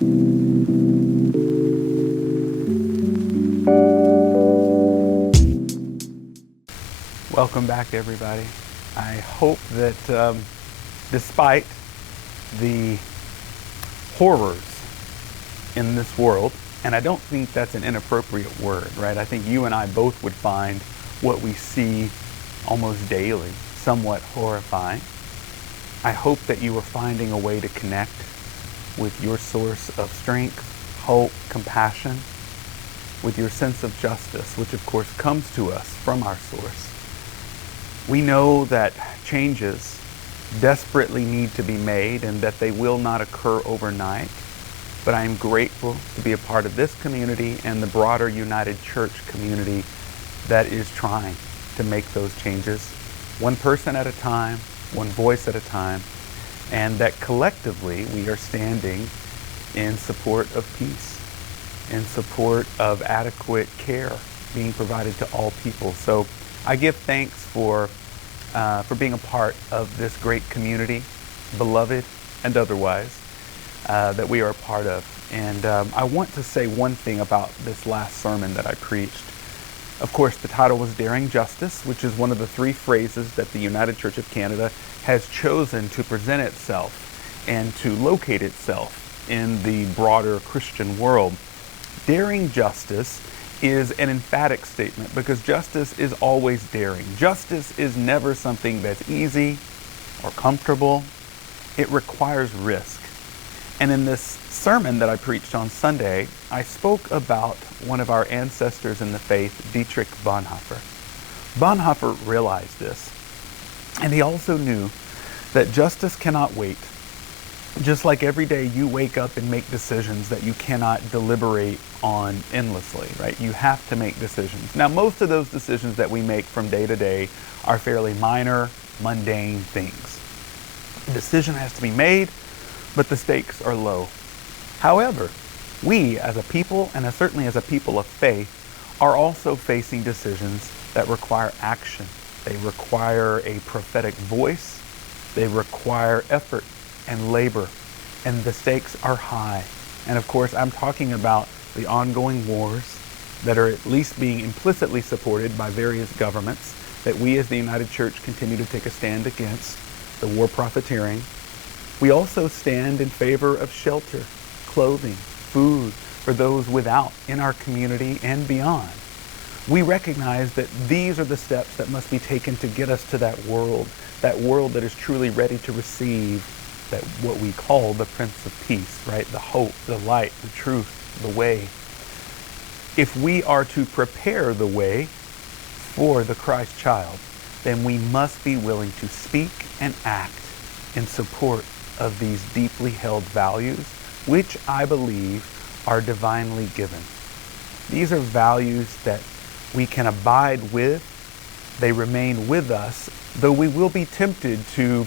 Welcome back, everybody. I hope that despite the horrors in this world, and I don't think that's an inappropriate word, right? I think you and I both would find what we see almost daily somewhat horrifying. I hope that you are finding a way to connect with your source of strength, hope, compassion, with your sense of justice, which of course comes to us from our source. We know that changes desperately need to be made and that they will not occur overnight, but I am grateful to be a part of this community and the broader United Church community that is trying to make those changes, one person at a time, one voice at a time, and that collectively we are standing in support of peace, in support of adequate care being provided to all people. So I give thanks for being a part of this great community, beloved and otherwise, that we are a part of. And I want to say one thing about this last sermon that I preached. Of course, the title was Daring Justice, which is one of the three phrases that the United Church of Canada has chosen to present itself and to locate itself in the broader Christian world. Daring justice is an emphatic statement because justice is always daring. Justice is never something that's easy or comfortable. It requires risk. And in this sermon that I preached on Sunday, I spoke about one of our ancestors in the faith, Dietrich Bonhoeffer. Bonhoeffer realized this, and he also knew that justice cannot wait. Just like every day you wake up and make decisions that you cannot deliberate on endlessly, right? You have to make decisions. Now, most of those decisions that we make from day to day are fairly minor, mundane things. A decision has to be made, but the stakes are low. However, we as a people, and certainly as a people of faith, are also facing decisions that require action. They require a prophetic voice. They require effort and labor, and the stakes are high. And of course, I'm talking about the ongoing wars that are at least being implicitly supported by various governments that we as the United Church continue to take a stand against, the war profiteering. We also stand in favor of shelter, clothing, food for those without in our community and beyond. We recognize that these are the steps that must be taken to get us to that world that is truly ready to receive that what we call the Prince of Peace, right? The hope, the light, the truth, the way. If we are to prepare the way for the Christ child, then we must be willing to speak and act in support of these deeply held values, which I believe are divinely given. These are values that we can abide with. They remain with us, though we will be tempted to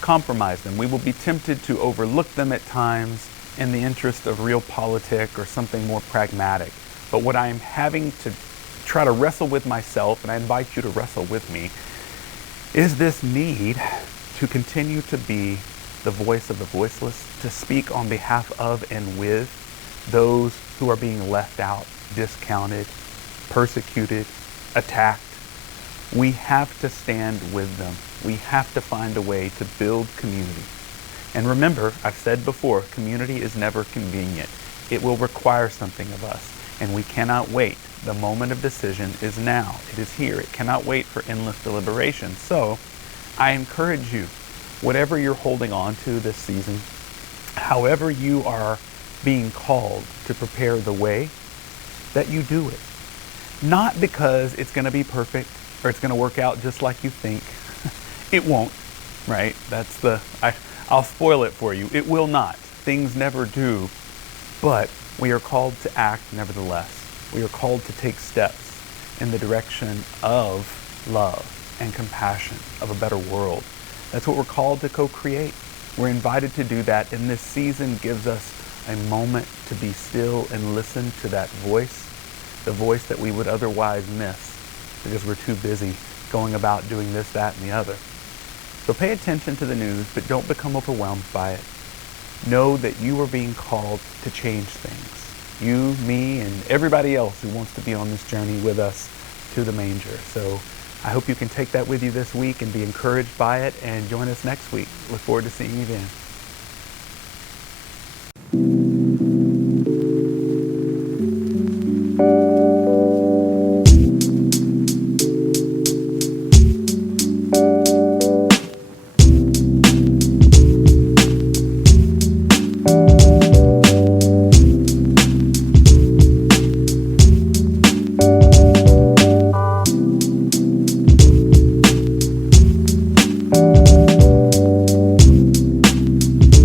compromise them. We will be tempted to overlook them at times in the interest of realpolitik or something more pragmatic. But what I am having to try to wrestle with myself, and I invite you to wrestle with me, is this need to continue to be the voice of the voiceless, to speak on behalf of and with those who are being left out, discounted, persecuted, attacked. We have to stand with them. We have to find a way to build community. And remember, I've said before, community is never convenient. It will require something of us, and we cannot wait. The moment of decision is now. It is here. It cannot wait for endless deliberation. So I encourage you, whatever you're holding on to this season, however you are being called to prepare the way, that you do it. Not because it's going to be perfect or it's going to work out just like you think. It won't, right? I'll spoil it for you. It will not. Things never do. But we are called to act nevertheless. We are called to take steps in the direction of love and compassion, of a better world. That's what we're called to co-create. We're invited to do that, and this season gives us a moment to be still and listen to that voice, the voice that we would otherwise miss because we're too busy going about doing this, that, and the other. So pay attention to the news, but don't become overwhelmed by it. know that you are being called to change things. You, me, and everybody else who wants to be on this journey with us to the manger. So I hope you can take that with you this week and be encouraged by it, and join us next week. Look forward to seeing you then.